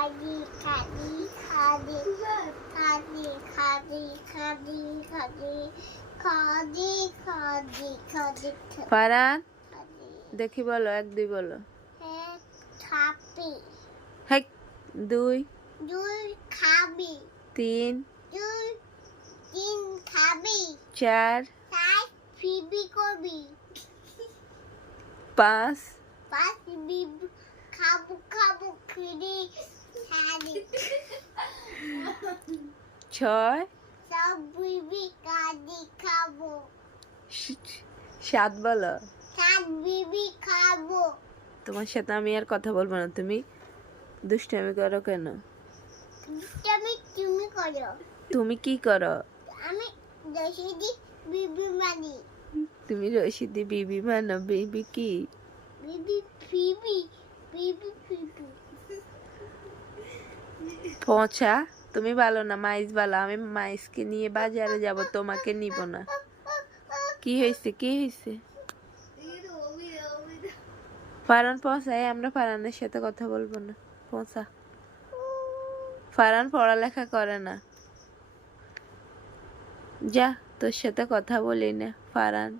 খাদি খাদি খাদি খাদি খাদি খাদি খাদি খাদি খাদি খাদি ফারান খাদি দেখি বলো, 1 2 বলো। এক খাবি হ্যাঁ 2 দুই খাবি 3 দুই তিন খাবি 4 চার ফিবি করবি 5 পাঁচ বিবি খাবো খাবো খিরি খাদি 6 সব বিবি কাদি খাবো 7 বলো। সাত বিবি খাবো তোমার সাথে আমি আর কথা বলবো না, তুমি দুষ্টামি করো কেন? তুমি তুমি করো তুমি কি করো? আমি দশদি বিবি মানি তুমি রশিদি বিবি মানো, বিবি কি? বিবি ফিবি বিবি ফিবি পচা, তুমি ভালো না, মাইস ভালো। আমি মাইসকে নিয়ে বাজারে যাব, তোমাকে নিব না। কি হয়েছে, কি হয়েছে? ফারান পৌঁছায়, আমরা ফারানের সাথে কথা বলবো না। পৌঁছা। ফারান পড়ালেখা করে না, যা, তোর সাথে কথা বলি না ফারান।